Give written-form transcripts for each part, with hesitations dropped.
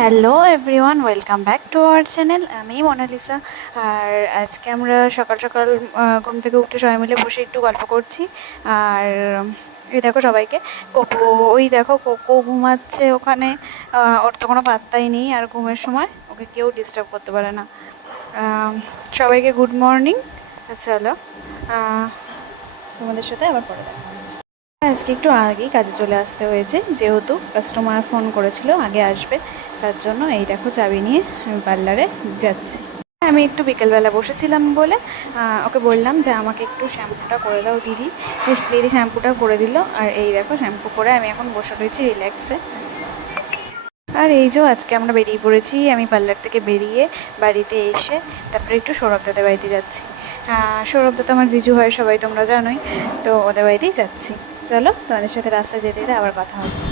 Hello everyone, welcome back to our channel. আমি Mona Lisa. আর আজকে আমরা সকাল সকাল ঘুম থেকে উঠে সবাই মিলে বসে একটু গল্প করছি। আর এই দেখো সবাইকে, কোকো, ওই দেখো কোকো ঘুমাচ্ছে ওখানে। ওর তো কোনো পাত্তাই নেই, আর ঘুমের সময় ওকে কেউ ডিস্টার্ব করতে পারে না। সবাইকে গুড মর্নিং। চলো তোমাদের সাথে আবার পরে দেখা হচ্ছে। আজকে একটু আগেই কাজে চলে আসতে হয়েছে, যেহেতু কাস্টমার ফোন করেছিল আগে আসবে, তার জন্য এই দেখো চাবি নিয়ে আমি পার্লারে যাচ্ছি। আমি একটু বিকেলবেলা বসেছিলাম বলে ওকে বললাম যে আমাকে একটু শ্যাম্পুটা করে দাও দিদি। দিদি শ্যাম্পুটা করে দিল, আর এই দেখো শ্যাম্পু করে আমি এখন বসে রয়েছি রিল্যাক্সে। আর এই যে আজকে আমরা বেরিয়ে পড়েছি। আমি পার্লার থেকে বেরিয়ে বাড়িতে এসে তারপরে একটু সৌরভ দাদের বাড়িতে যাচ্ছি। সৌরভ দাদা আমার জিজু হয়, সবাই তোমরা জানোই, তো ওদের বাড়িতেই যাচ্ছি। চলো তোমাদের সাথে রাস্তায় যেতে যেতে আবার কথা হচ্ছে।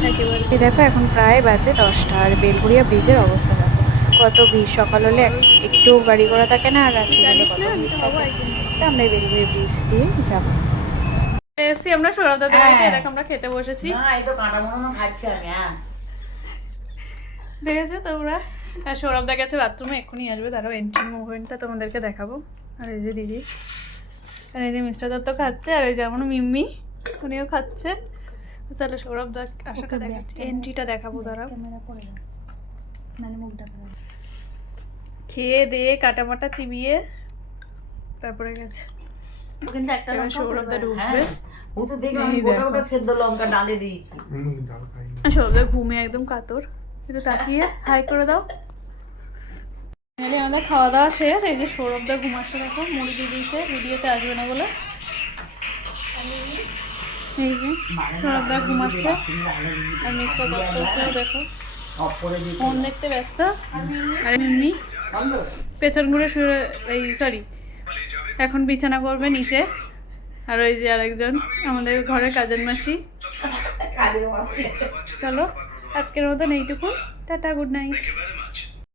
দেখো এখন প্রায় বাজে 10টা, আর বেলগুড়িয়া ব্রিজের অবস্থা দেখো, কত ভিড়। সকাল হলে একটু গাড়ি ঘোড়া থাকে না, আর রাত্রি হলে কত ভিড় থাকে। তো আমরা এই বেলগুড়িয়া ব্রিজ দিয়ে যাবো। এসছি আমরা সৌরভ দাদের বাড়িতে, দেখো আমরা খেতে বসেছি। দেখেছো তোমরা? আর সৌরভদা গেছে বাথরুমে, এক্ষুনি আসবে, তারও এন্ট্রি মুভমেন্টটা তোমাদেরকে দেখাবো। আর এই যে দিদি, আর এই যে মিস্টার দত্ত খাচ্ছে, আর এই যে আমার মিম্মি, উনিও খাচ্ছে। চলো সৌরভদা আশাটা দেখাচ্ছি, এন্ট্রিটা দেখাবো। দাঁড়াও, খেয়ে দিয়ে কাটামাটা চিবিয়ে তারপরে গেছে। এবার সৌরভদা ঢুকবে। সৌরভদা ঘুমে একদম কাতর, একটু তাকিয়ে হাই করে দাও। আমাদের খাওয়া দাওয়া শেষ। এই যে সৌরভদা ঘুমাচ্ছে, দেখো মুড়ি দিয়ে দিয়েছে, ভিডিওতে আসবে না বলে। এই যে সৌরভদা ঘুমাচ্ছে, আর মিস্টার দত্তকেও দেখো ফোন দেখতে ব্যস্ত। আর এমনি পেছন ঘুরে শুয়ে, এই সরি, এখন বিছানা করবে নিচে। আর ওই যে আরেকজন আমাদের ঘরের কাজের মাসি। চলো আজকের মতন এইটুকু, টাটা, গুড নাইট।